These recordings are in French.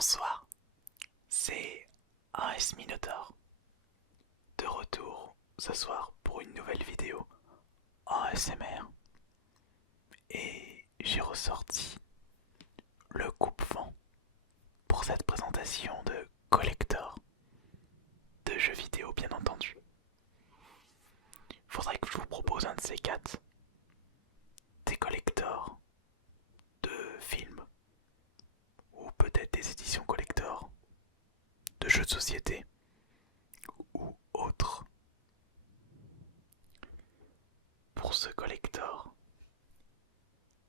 Bonsoir, c'est AS Minotaur, de retour ce soir pour une nouvelle vidéo en ASMR. Et j'ai ressorti le coupe-vent pour cette présentation de collector de jeux vidéo, bien entendu. Faudrait que je vous propose un de ces quatre, des collectors de films ou peut-être des éditions collector de jeux de société ou autres. Pour ce collector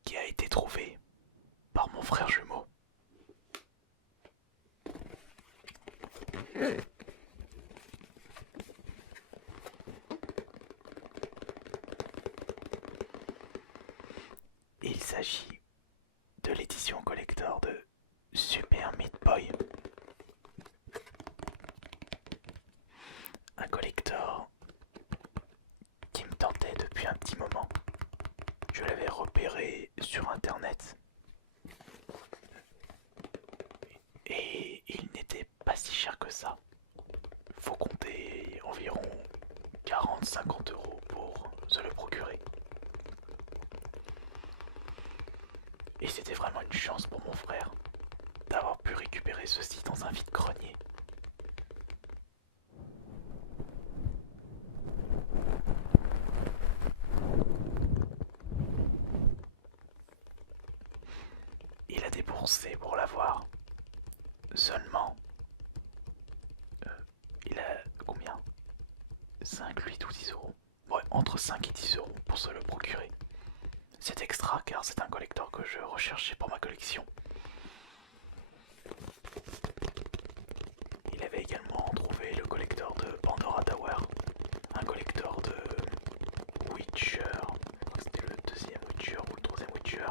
qui a été trouvé par mon frère jumeau, il s'agit de l'édition collector de Super Meat Boy. Un collector qui me tentait depuis un petit moment. Je l'avais repéré sur internet et il n'était pas si cher que ça. Faut compter environ 40-50 € pour se le procurer. Et c'était vraiment une chance pour mon frère d'avoir pu récupérer ceci dans un vide-grenier. Il a déboursé pour l'avoir seulement. Il a combien? 5, 8 ou 10 €. Ouais, entre 5 et 10 € pour se le procurer. C'est extra car c'est un collector que je recherchais pour ma collection. Il avait également trouvé le collector de Pandora Tower, un collector de Witcher, c'était le deuxième Witcher ou le troisième Witcher,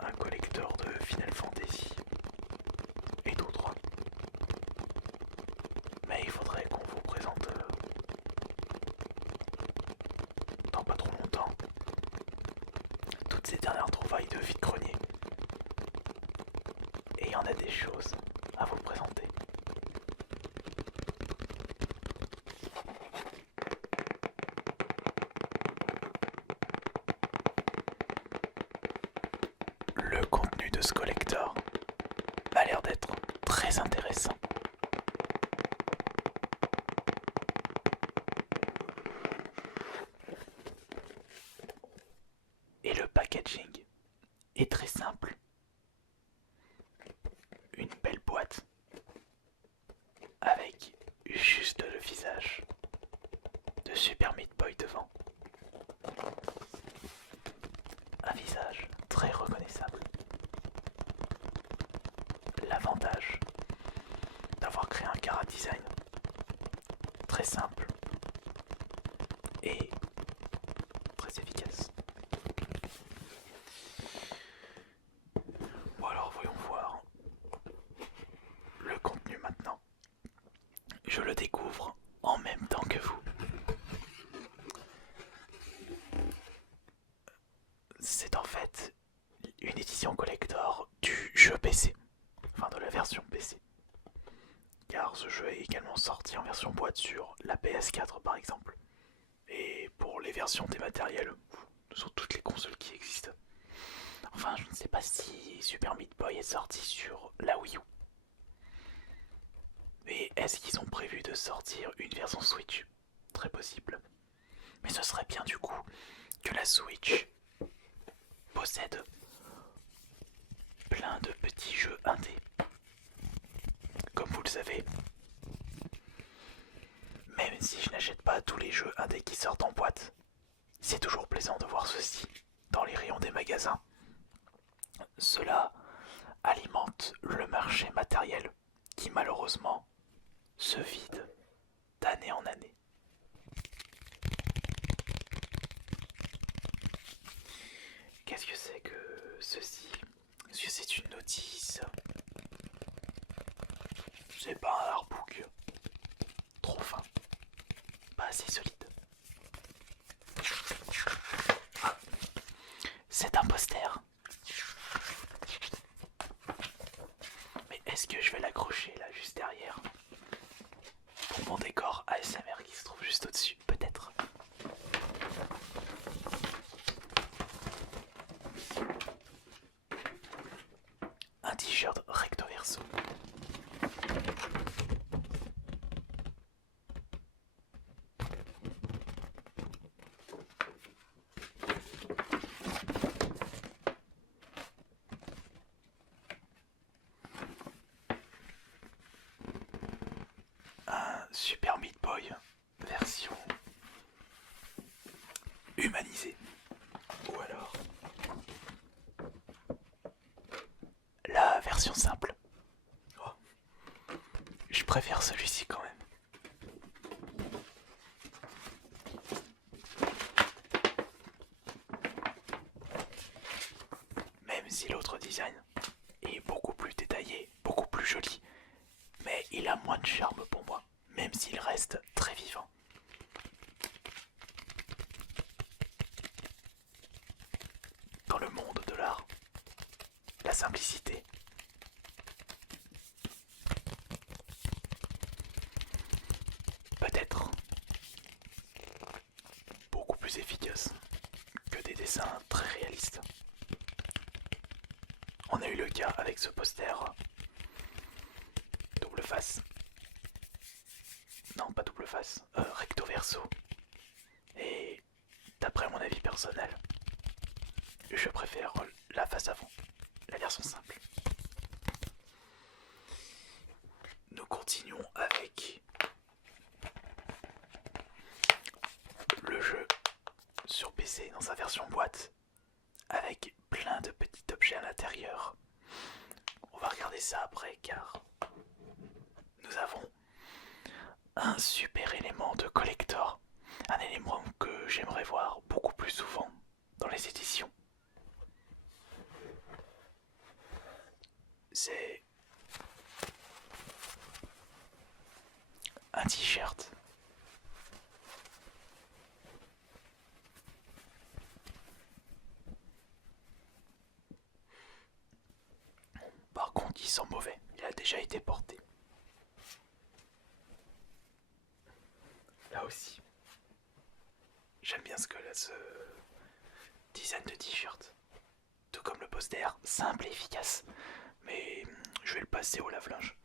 un collector de Final Fantasy et d'autres. Mais il faudrait qu'on vous présente dans pas trop longtemps toutes ces dernières trouvailles de vide-grenier. Et il y en a des choses à vous présenter. Le contenu de ce collector a l'air d'être très intéressant. Et le packaging est très simple. Une belle boîte avec juste le visage de Super Meat Boy devant. Un visage très reconnaissable. L'avantage d'avoir créé un chara design très simple et très efficace. Bon alors voyons voir le contenu maintenant. Je le découvre en même temps que vous. C'est en fait une édition collector du jeu PC, enfin de la version PC. Car ce jeu est également sorti en version boîte sur la PS4 par exemple. Et pour les versions dématérielles sur toutes les consoles qui existent. Enfin, je ne sais pas si Super Meat Boy est sorti sur la Wii U. Mais est-ce qu'ils ont prévu de sortir une version Switch? Très possible. Mais ce serait bien du coup que la Switch possède plein de petits jeux indés. Comme vous le savez, même si je n'achète pas tous les jeux indés qui sortent en boîte, c'est toujours plaisant de voir ceci dans les rayons des magasins. Cela alimente le marché matériel qui malheureusement se vide d'année en année. Qu'est-ce que c'est que ceci? Est-ce que c'est une notice? C'est pas un artbook. Trop fin. Pas assez solide. Ah. C'est un poster. Est-ce que je vais l'accrocher là juste derrière pour mon décor ASMR qui se trouve juste au-dessus? Peut-être. Un t-shirt recto verso. Un Super Meat Boy version humanisée. Ou alors la version simple. Oh, je préfère celui-ci quand même. Même si l'autre design est beaucoup plus détaillé, beaucoup plus joli, mais il a moins de charme pour moi, même s'il reste très vivant. Dans le monde de l'art, la simplicité peut être beaucoup plus efficace que des dessins très réalistes. On a eu le cas avec ce poster double face. Non, pas double face, recto verso. Et d'après mon avis personnel, je préfère la face avant, la version simple. Nous continuons avec le jeu sur PC dans sa version boîte, avec plein de petits objets à l'intérieur. On va regarder ça après car nous avons un super élément de collector, un élément que j'aimerais voir beaucoup plus souvent dans les éditions. C'est un t-shirt. Par contre, il sent mauvais, il a déjà été porté. Là aussi, j'aime bien ce design de t-shirt. Tout comme le poster, simple et efficace. Mais je vais le passer au lave-linge.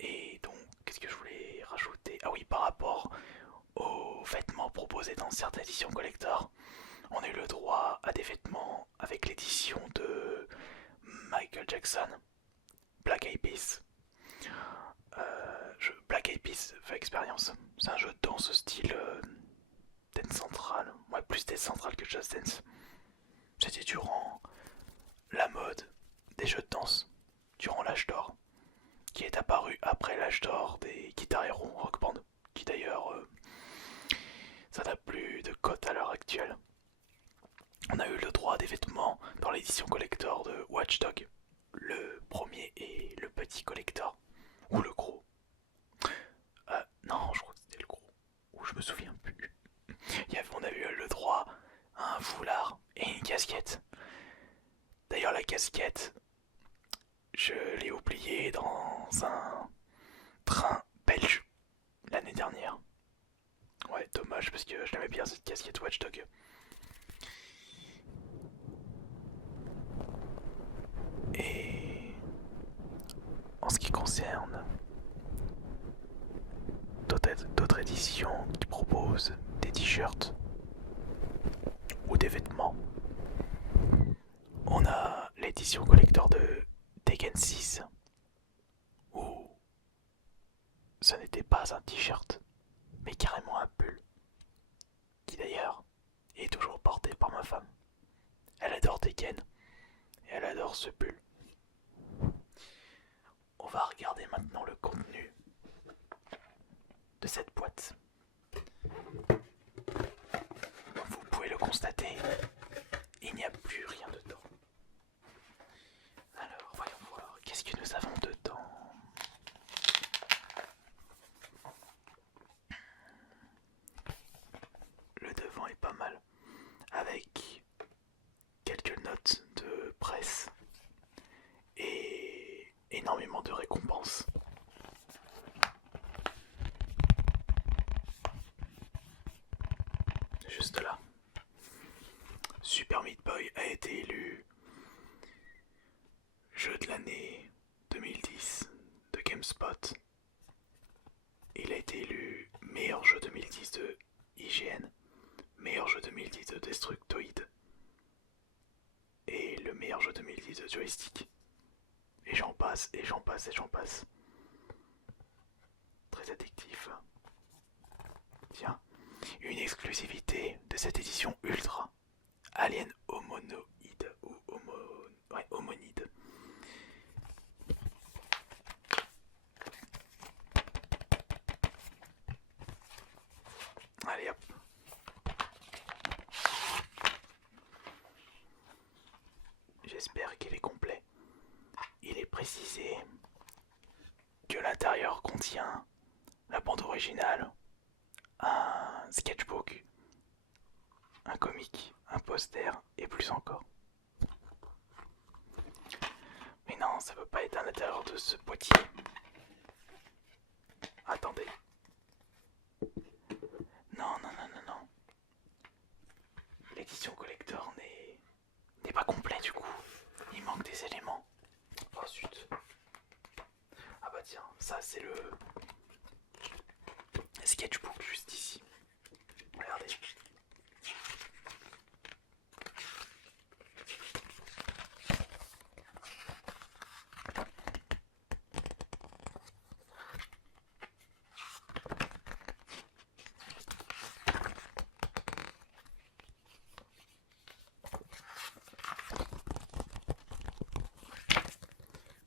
Et donc, qu'est-ce que je voulais rajouter? Ah oui, par rapport aux vêtements proposés dans certaines éditions collector, on a eu le droit à des vêtements avec l'édition de Michael Jackson, Black Eyed Peas. Black Eyed Peas fait expérience. C'est un jeu de danse style Dance Central. Ouais, plus Dance Central que Just Dance. C'était durant la mode des jeux de danse, durant l'âge d'or, qui est apparu après l'âge d'or des Guitar Hero Rock Band, qui d'ailleurs, ça n'a plus de cote à l'heure actuelle. On a eu le droit à des vêtements dans l'édition collector de Watch Dogs, le premier et le petit collector, ou le gros. Non, je crois que c'était le gros, ou je me souviens plus. On a eu le droit à un foulard et une casquette. D'ailleurs, la casquette, je l'ai oubliée dans un train belge l'année dernière. Ouais, dommage parce que je l'aimais bien cette casquette Watchdog. Et en ce qui concerne d'autres éditions qui proposent des t-shirts ou des vêtements, on a l'édition collector de Tekken 6 où ce n'était pas un t-shirt mais carrément un pull qui d'ailleurs est toujours porté par ma femme. Elle adore Tekken et elle adore ce pull. On va regarder maintenant le contenu de cette boîte. Vous pouvez le constater, il n'y a plus rien dedans. Alors, voyons voir, qu'est-ce que nous avons dedans? Le devant est pas mal, avec quelques notes de presse et énormément de récompenses. Juste là. Super Meat Boy a été élu jeu de l'année 2010 de GameSpot. Il a été élu meilleur jeu 2010 de IGN, meilleur jeu 2010 de Destructoid et le meilleur jeu 2010 de Joystick. Et j'en passe, et j'en passe, et j'en passe. Très addictif. Tiens, une exclusivité de cette édition ultra. Alien Homonoid ou Homonide. Allez hop. J'espère qu'il est complet. Il est précisé que l'intérieur contient la bande originale, un sketchbook, un comic, un poster et plus encore. Mais non, ça peut pas être à l'intérieur de ce boîtier. Attendez. Non, non, non, non, non. L'édition collector n'est pas complète du coup. Il manque des éléments. Oh zut. Ah bah tiens, ça c'est le sketchbook juste ici. Regardez.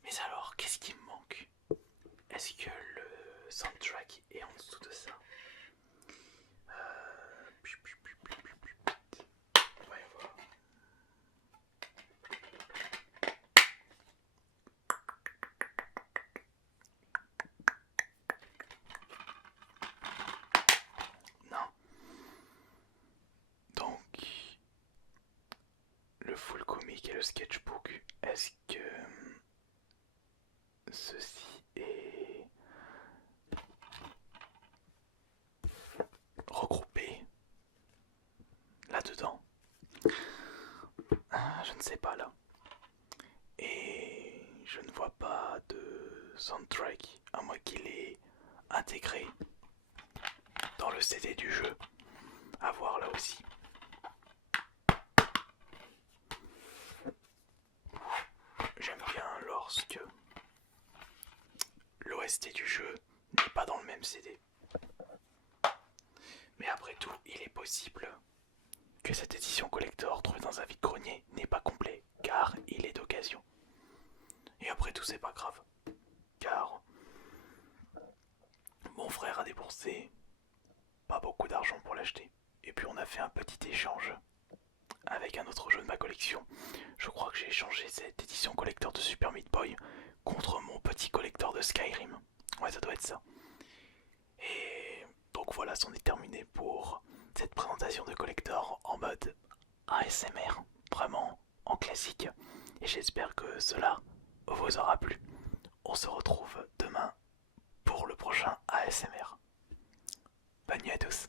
Mais alors, qu'est-ce qui me manque? Est-ce que le soundtrack est en dessous de ça? Voyons voir. Non. Donc, le full comic et le sketchbook, est-ce que ceci est regroupé là-dedans? Je ne sais pas là. Et je ne vois pas de soundtrack, à moins qu'il est intégré dans le CD du jeu. À voir là aussi. J'aime bien lorsque l'OST du jeu n'est pas dans le même CD. Mais après tout, il est possible que cette édition collector trouvée dans un vide-grenier n'est pas complet, car il est d'occasion. Et après tout, c'est pas grave, car mon frère a dépensé pas beaucoup d'argent pour l'acheter. Et puis on a fait un petit échange avec un autre jeu de ma collection. Je crois que j'ai échangé cette édition collector de Super Meat Boy contre mon petit collector de Skyrim. Ouais, ça doit être ça. Et donc voilà, c'en est terminé pour cette présentation de collector en mode ASMR, vraiment en classique. Et j'espère que cela vous aura plu. On se retrouve demain pour le prochain ASMR. Bonne nuit à tous.